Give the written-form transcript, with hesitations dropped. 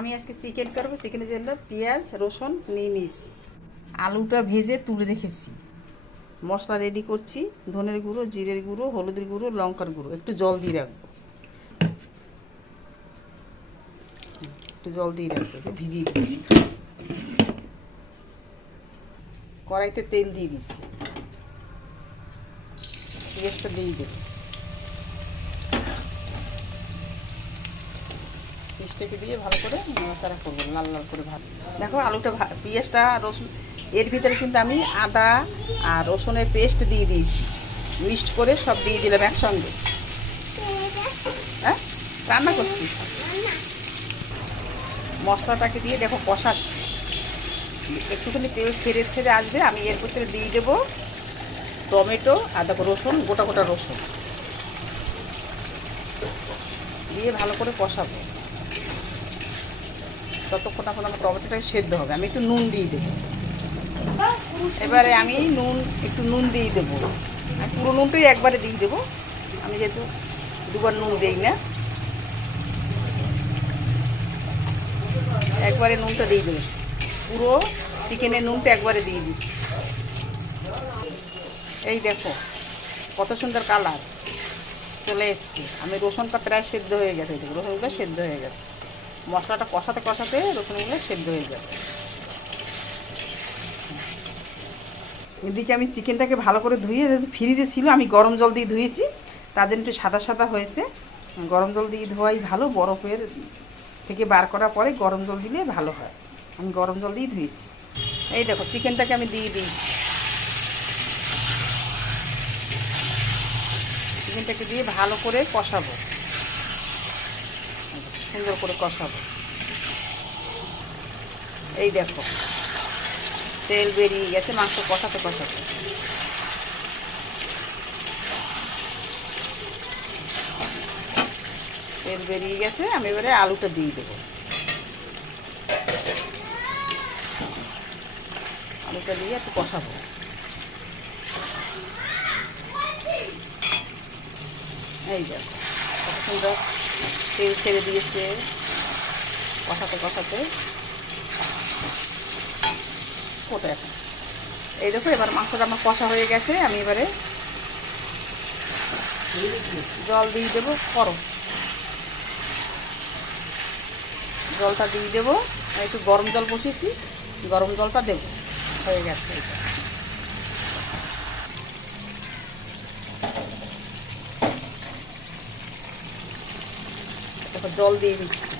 আমি আজকে চিকেন করবো। চিকেনের জন্য পেঁয়াজ রসুন নিয়ে নিয়েছি, আলুটা ভেজে তুলে রেখেছি, মশলা রেডি করছি। ধনের গুঁড়ো, জিরের গুঁড়ো, হলুদের গুঁড়ো, লঙ্কার গুঁড়ো, একটু জল দিয়ে রাখবো, ভিজিয়ে দিচ্ছি। কড়াইতে তেল দিয়ে দিচ্ছি, পেঁয়াজটা দিয়ে দেবো। পেঁয়াজটাকে দিয়ে ভালো করে নাড়াচাড়া করবো, লাল লাল করে ভালো। দেখো আলুটা পেঁয়াজটা রসুন, এর ভিতরে কিন্তু আমি আদা আর রসুনের পেস্ট দিয়ে দিয়েছি, মিক্সড করে সব দিয়ে দিলাম একসঙ্গে। হ্যাঁ, রান্না করছি। মশলাটাকে দিয়ে দেখো কষাচ্ছি, একটুখানি তেল ছেড়ে ছেড়ে আসবে। আমি এর ভিতরে দিয়ে দেবো টমেটো আর দেখো রসুন, গোটা গোটা রসুন দিয়ে ভালো করে কষাবো ততক্ষণ এখন আমার টমেটোটাই সেদ্ধ হবে। আমি একটু নুন দিয়ে দেবো। এবারে আমি একটু নুন দিয়ে দেবো, পুরো নুনটাই একবারে দিয়ে দেবো। আমি যেহেতু দুবার নুন দিই না, একবারে নুনটা দিয়ে দেবো। পুরো চিকেনের নুনটা একবারে দিয়ে দিই। এই দেখো কত সুন্দর কালার চলে এসছে। আমি রসুনটা প্রায় সেদ্ধ হয়ে গেছে, রসুনগুলো সেদ্ধ হয়ে গেছে। মশলাটা কষাতে কষাতে রসুনগুলো সেদ্ধ হয়ে যাবে। এদিকে আমি চিকেনটাকে ভালো করে ধুয়ে, ফ্রিজে ছিল, আমি গরম জল দিয়ে ধুয়েছি, তার জন্য একটু সাদা সাদা হয়েছে। গরম জল দিয়ে ধোয়াই ভালো, বরফের থেকে বার করার পরে গরম জল দিলে ভালো হয়। আমি গরম জল দিয়ে ধুয়েছি। এই দেখো চিকেনটাকে আমি দিয়ে দিই, চিকেনটাকে দিয়ে ভালো করে কষাবো, সুন্দর করে কষাবো। এই দেখো তেল বেরিয়ে গেছে মাংস কষাতে কষাতে। তেল বেরিয়ে গেছে, আমি এবারে আলুটা দিয়ে দেবো। আলুটা দিয়ে একটু কষাবো। এই দেখো কত সুন্দর তেল ছেড়ে দিয়েছে কষাতে কষাতে। কোথায় এখন এই দেখো এবার মাংসটা আমার কষা হয়ে গেছে। আমি এবারে জল দিয়ে দেবো, করো জলটা দিয়ে দেবো। একটু গরম জল বসিয়েছি, গরম জলটা দেবো, হয়ে গেছে। দেখো জল দিয়ে দিচ্ছি,